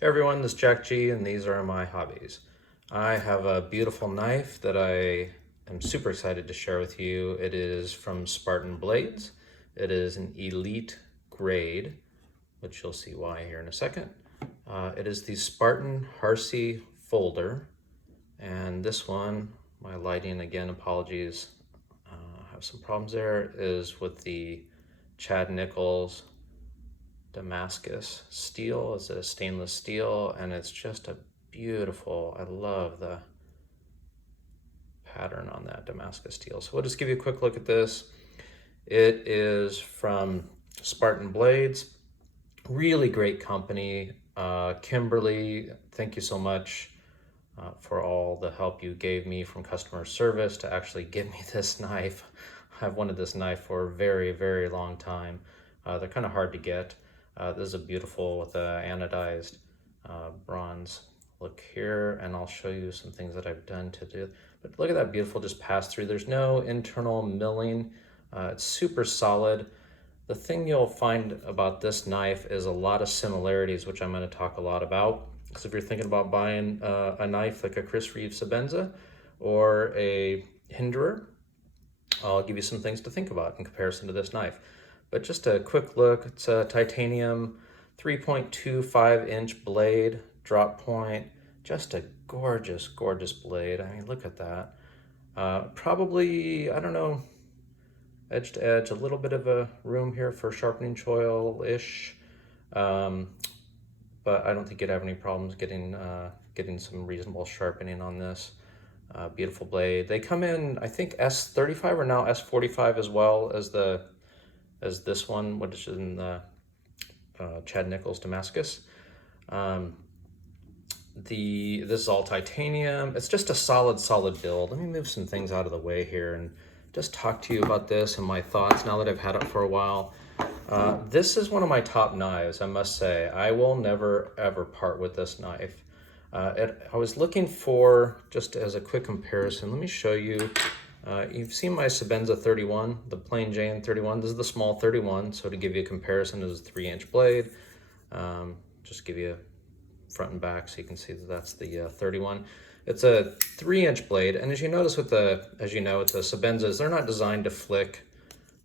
Hey everyone, this is Jack G and these are my hobbies. I have a beautiful knife that I am super excited to share with you. It is from Spartan Blades. It is an elite grade, which you'll see why here in a second. It is the Spartan Harsey folder, and this one, my lighting again, apologies, I have some problems there, is with the Chad Nichols Damascus steel. It's a stainless steel and it's just a beautiful, I love the pattern on that Damascus steel. So we'll just give you a quick look at this. It is from Spartan Blades, really great company. Kimberly, thank you so much for all the help you gave me from customer service to actually give me this knife. I've wanted this knife for a very, very long time. They're kind of hard to get. This is a beautiful with a anodized bronze look here, and I'll show you some things that I've done to do. But look at that beautiful just pass through. There's no internal milling. It's super solid. The thing you'll find about this knife is a lot of similarities, which I'm going to talk a lot about. Because if you're thinking about buying a knife like a Chris Reeve Sebenza or a Hinderer, I'll give you some things to think about in comparison to this knife. But just a quick look, it's a titanium 3.25 inch blade, drop point, just a gorgeous, gorgeous blade. I mean, look at that. Probably, I don't know, edge to edge, a little bit of a room here for sharpening choil-ish. But I don't think you'd have any problems getting some reasonable sharpening on this. Beautiful blade. They come in, I think, S35 or now S45 as well as this one, which is in the Chad Nichols Damascus. This is all titanium. It's just a solid build. Let me move some things out of the way here and just talk to you about this and my thoughts now that I've had it for a while. This is one of my top knives, I must say. I will never ever part with this knife. I was looking for, just as a quick comparison, let me show you. You've seen my Sebenza 31, the plain Jane 31. This is the small 31, so to give you a comparison, this is a 3-inch blade. Just give you front and back so you can see that that's the 31. It's a 3-inch blade, and as you notice with the Sebenzas, they're not designed to flick.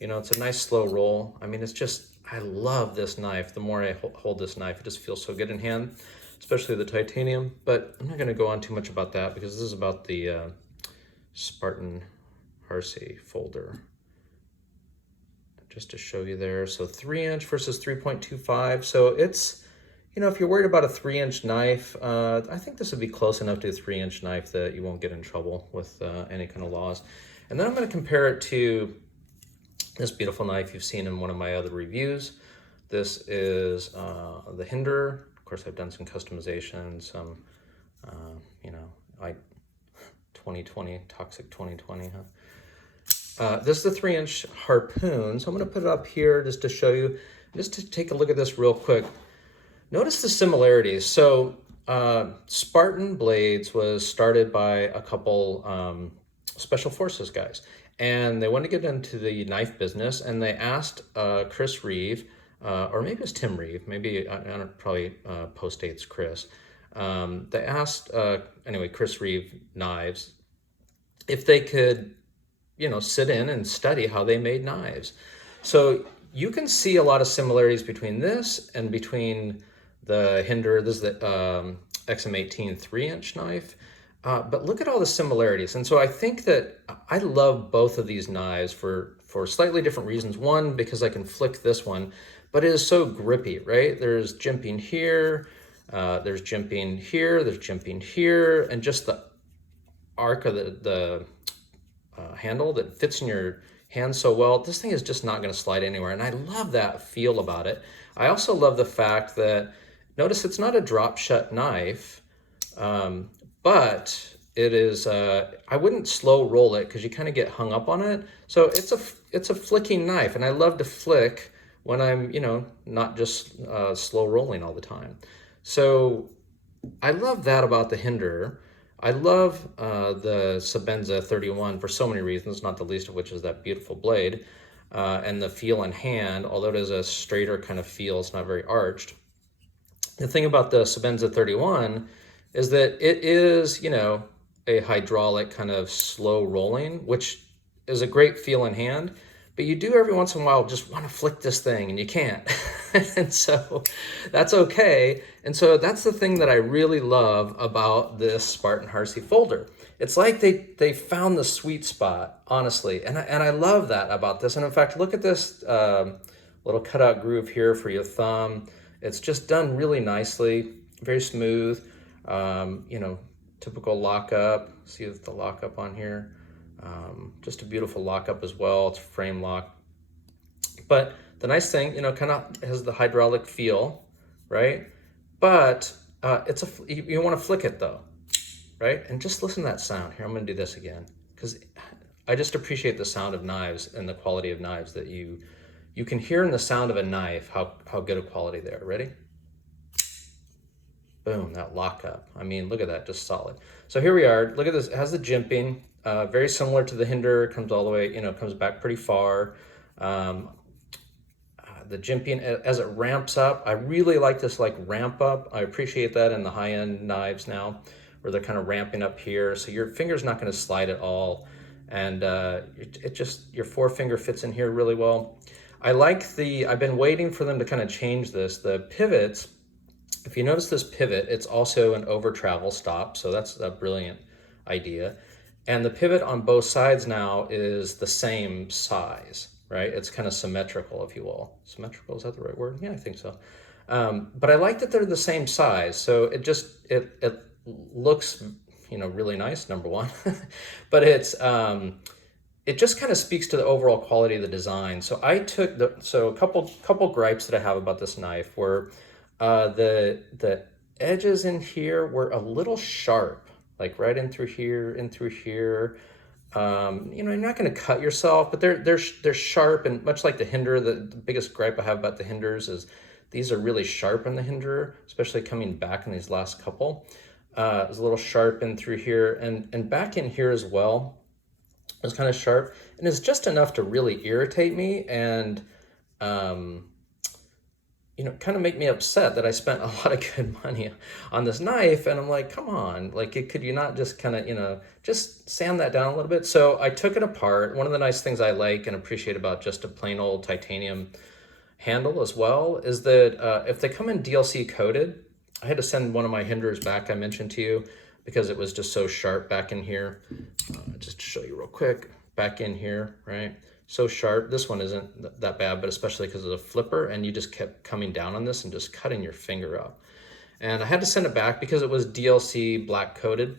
You know, it's a nice slow roll. I mean, it's just, I love this knife. The more I hold this knife, it just feels so good in hand, especially the titanium. But I'm not going to go on too much about that because this is about the Spartan Harsey folder. Just to show you there. So 3-inch versus 3.25. So it's, you know, if you're worried about a 3-inch knife, I think this would be close enough to a 3-inch knife that you won't get in trouble with any kind of laws. And then I'm going to compare it to this beautiful knife you've seen in one of my other reviews. This is the Hinderer. Of course, I've done some customization, some, 2020, toxic 2020, huh? This is the 3-inch harpoon. So I'm going to put it up here just to show you, just to take a look at this real quick. Notice the similarities. So Spartan Blades was started by a couple special forces guys, and they wanted to get into the knife business, and they asked Chris Reeve, or maybe it was Tim Reeve, maybe, I don't probably post-dates Chris. They asked, Chris Reeve Knives, if they could, sit in and study how they made knives. So you can see a lot of similarities between this and between the Hinderer. This is the XM18 3-inch knife. But look at all the similarities. And so I think that I love both of these knives for slightly different reasons. One, because I can flick this one, but it is so grippy, right? There's jimping here, there's jimping here, there's jimping here, and just the arc of the handle that fits in your hand so well. This thing is just not going to slide anywhere, and I love that feel about it. I also love the fact that, notice it's not a drop shut knife, but it is, I wouldn't slow roll it because you kind of get hung up on it. So it's a flicking knife, and I love to flick when I'm, not just slow rolling all the time. So I love that about the Hinderer. I love the Sebenza 31 for so many reasons, not the least of which is that beautiful blade and the feel in hand, although it is a straighter kind of feel, it's not very arched. The thing about the Sebenza 31 is that it is, you know, a hydraulic kind of slow rolling, which is a great feel in hand, but you do every once in a while just want to flick this thing and you can't. And so that's okay. And so that's the thing that I really love about this Spartan Harsey folder. It's like they found the sweet spot, honestly. And I love that about this. And in fact, look at this little cutout groove here for your thumb. It's just done really nicely, very smooth. You know, typical lockup. See the lockup on here. Just a beautiful lockup as well. It's frame lock. But the nice thing, you know, kind of has the hydraulic feel, right? But you want to flick it though, right? And just listen to that sound. Here, I'm going to do this again because I just appreciate the sound of knives and the quality of knives that you can hear in the sound of a knife how good a quality they are. Ready? Boom, that lockup. I mean, look at that, just solid. So here we are. Look at this. It has the jimping, very similar to the Hinderer. Comes all the way, you know, comes back pretty far. The jimping as it ramps up, I really like this like ramp up. I appreciate that in the high-end knives now, where they're kind of ramping up here, so your finger's not going to slide at all, and it just your forefinger fits in here really well. I like I've been waiting for them to kind of change this. The pivots, if you notice this pivot, it's also an over travel stop, so that's a brilliant idea. And the pivot on both sides now is the same size, right? It's kind of symmetrical, if you will. Symmetrical, is that the right word? Yeah, I think so. But I like that they're the same size, so it looks, you know, really nice, number one. But it just kind of speaks to the overall quality of the design. So a couple gripes that I have about this knife were the edges in here were a little sharp, like right in through here, in through here. You know, you're not going to cut yourself, but they're sharp, and much like the Hinderer, the biggest gripe I have about the Hinderers is these are really sharp in the Hinderer, especially coming back in these last couple. It's a little sharp in through here, and back in here as well. It's kind of sharp, and it's just enough to really irritate me and you know, kind of make me upset that I spent a lot of good money on this knife. And I'm like, come on, like, could you not just kind of, you know, just sand that down a little bit? So I took it apart. One of the nice things I like and appreciate about just a plain old titanium handle as well is that if they come in DLC coated, I had to send one of my Hinderers back, I mentioned to you, because it was just so sharp back in here. Just to show you real quick, back in here, right? So sharp. This one isn't that bad, but especially because of the flipper, and you just kept coming down on this and just cutting your finger up. And I had to send it back because it was DLC black coated.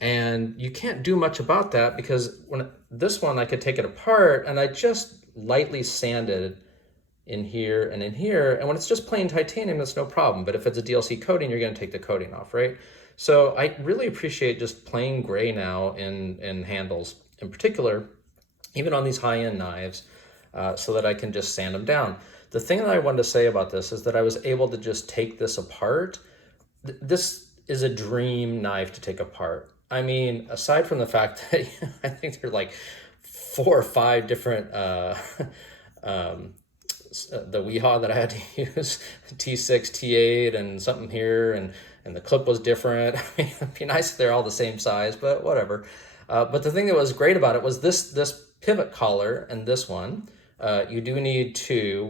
And you can't do much about that because this one I could take it apart and I just lightly sanded in here and in here. And when it's just plain titanium, that's no problem. But if it's a DLC coating, you're going to take the coating off, right? So I really appreciate just plain gray now in handles in particular, even on these high-end knives, so that I can just sand them down. The thing that I wanted to say about this is that I was able to just take this apart. This is a dream knife to take apart. I mean, aside from the fact that I think there are like 4 or 5 different, the Weehaw that I had to use, T6, T8, and something here, and the clip was different. I mean, it'd be nice if they're all the same size, but whatever. But the thing that was great about it was this pivot collar and this one. You do need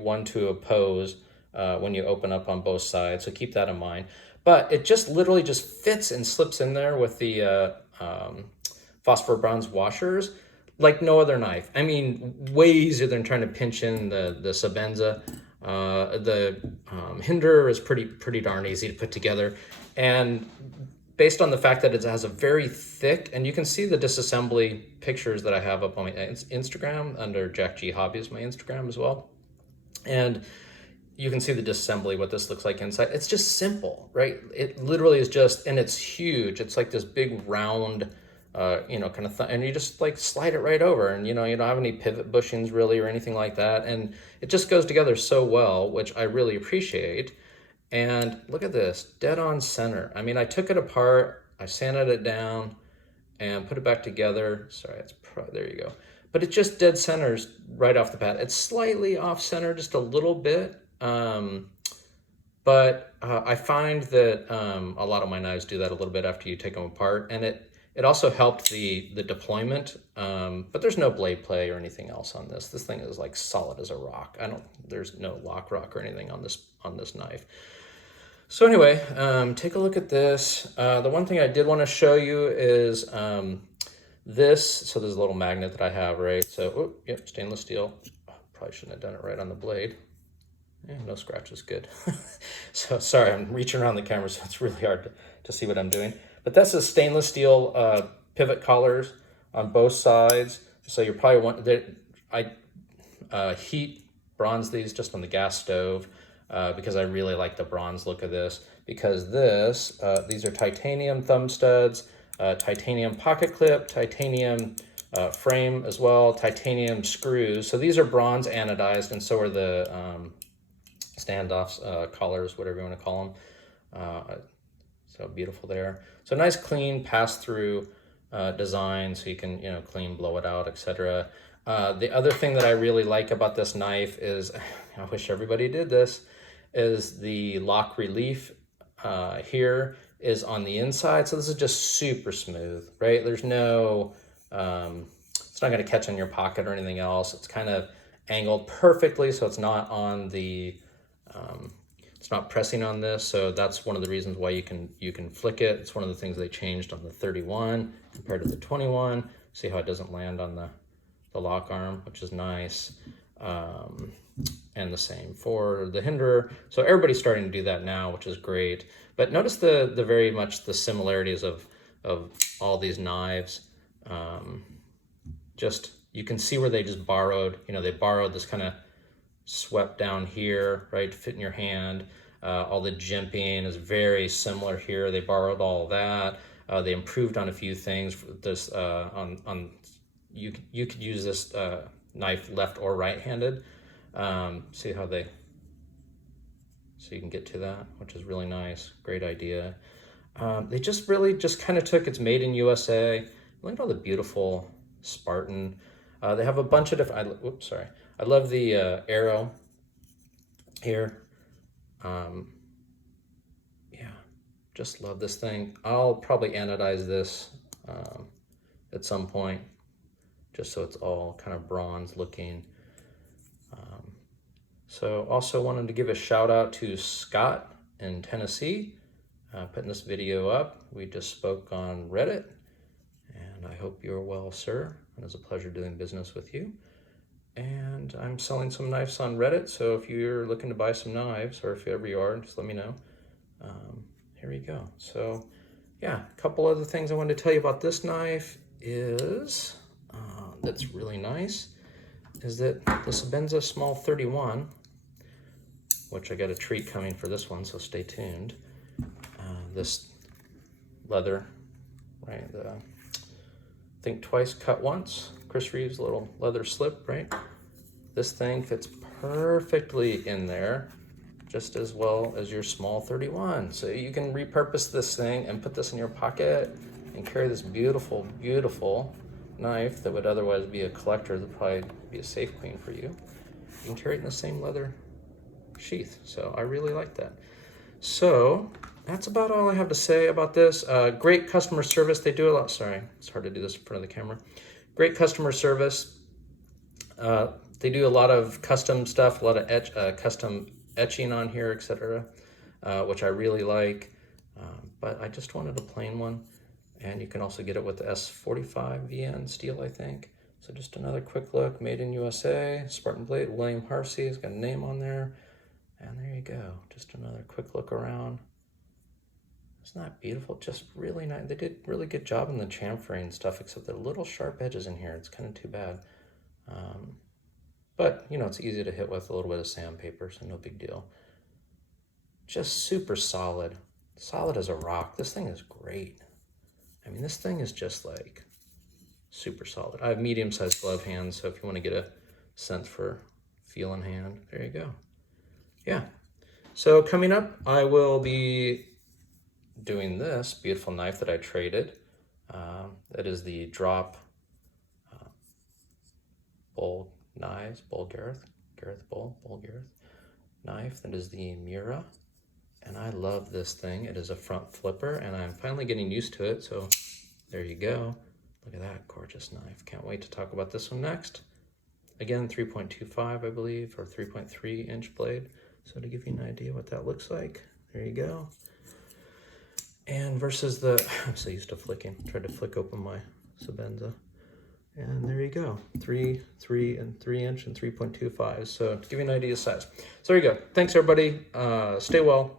one to oppose when you open up on both sides, so keep that in mind. But it just literally just fits and slips in there with the phosphor bronze washers like no other knife. I mean, way easier than trying to pinch in the Sebenza. The Hinderer is pretty darn easy to put together, and based on the fact that it has a very thick, and you can see the disassembly pictures that I have up on my Instagram under Jack G Hobbies, my Instagram as well. And you can see the disassembly, what this looks like inside. It's just simple, right? It literally is just, and it's huge. It's like this big round, you know, kind of and you just like slide it right over, and you know, you don't have any pivot bushings really or anything like that. And it just goes together so well, which I really appreciate. And look at this, dead on center. I mean, I took it apart, I sanded it down and put it back together. Sorry, there you go. But it just dead centers right off the bat. It's slightly off center, just a little bit. But But I find that a lot of my knives do that a little bit after you take them apart, and it also helped the deployment. But there's no blade play or anything else on this. This thing is like solid as a rock. There's no lock rock or anything on this knife. So anyway, take a look at this. The one thing I did want to show you is this. So there's a little magnet that I have, right? So, yep, stainless steel. Probably shouldn't have done it right on the blade. Yeah, no scratches, good. So sorry, I'm reaching around the camera, so it's really hard to see what I'm doing. But that's a stainless steel pivot collars on both sides. So you're probably want that I heat bronze these just on the gas stove because I really like the bronze look of this. Because these are titanium thumb studs, titanium pocket clip, titanium frame as well, titanium screws. So these are bronze anodized, and so are the standoffs, collars, whatever you want to call them. So beautiful there. So nice, clean pass-through design, so you can clean, blow it out, etc. The other thing that I really like about this knife is, I wish everybody did this, is the lock relief here is on the inside. So this is just super smooth, right? There's no, it's not going to catch on your pocket or anything else. It's kind of angled perfectly, so it's not on the, it's not pressing on this. So that's one of the reasons why you can flick it. It's one of the things they changed on the 31 compared to the 21. See how it doesn't land on the lock arm, which is nice. And the same for the Hinderer. So everybody's starting to do that now, which is great. But notice the very much the similarities of all these knives. Just, you can see where they just borrowed, they borrowed this kind of swept down here, right, to fit in your hand. All the jimping is very similar here. They borrowed all of that. They improved on a few things. This you could use this knife left or right-handed. See how so you can get to that, which is really nice. Great idea. They just really just kind of took, it's made in USA. Look at all the beautiful Spartan. They have a bunch of different, I love the arrow here. Yeah, just love this thing. I'll probably anodize this at some point, just so it's all kind of bronze looking. So also wanted to give a shout out to Scott in Tennessee, putting this video up. We just spoke on Reddit, and I hope you're well, sir. It was a pleasure doing business with you. And I'm selling some knives on Reddit, so if you're looking to buy some knives, or if ever you are, just let me know. Here we go. So yeah, a couple other things I wanted to tell you about this knife is, that's really nice, is that the Sebenza Small 31, which I got a treat coming for this one, so stay tuned. This leather, right, think twice, cut once. Chris Reeve's little leather slip, right? This thing fits perfectly in there, just as well as your small 31. So you can repurpose this thing and put this in your pocket and carry this beautiful, beautiful knife that would otherwise be a collector, that would probably be a safe queen for you. You can carry it in the same leather sheath. So I really like that. So that's about all I have to say about this. Great customer service. They do a lot. Sorry, it's hard to do this in front of the camera. Great customer service. They do a lot of custom stuff, a lot of custom etching on here, etc., which I really like. But I just wanted a plain one. And you can also get it with the S45 VN steel, I think. So just another quick look, made in USA, Spartan blade, William Harsey, has got a name on there. And there you go, just another quick look around. Isn't that beautiful? Just really nice. They did a really good job in the chamfering and stuff, except the little sharp edges in here. It's kind of too bad. But, it's easy to hit with a little bit of sandpaper, so no big deal. Just super solid. Solid as a rock. This thing is great. I mean, this thing is just like super solid. I have medium-sized glove hands, so if you want to get a sense for feel in hand, there you go. Yeah. So coming up, I will be doing this beautiful knife that I traded. That is the drop bull knives, Gareth Bull Gareth knife. That is the Mura. And I love this thing. It is a front flipper, and I'm finally getting used to it. So there you go. Look at that gorgeous knife. Can't wait to talk about this one next. Again, 3.25, I believe, or 3.3 inch blade. So to give you an idea what that looks like, there you go. And versus the, I'm so used to flicking. Tried to flick open my Sebenza. And there you go, 3 inch and 3.25. So to give you an idea of size. So there you go. Thanks everybody. Stay well.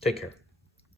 Take care.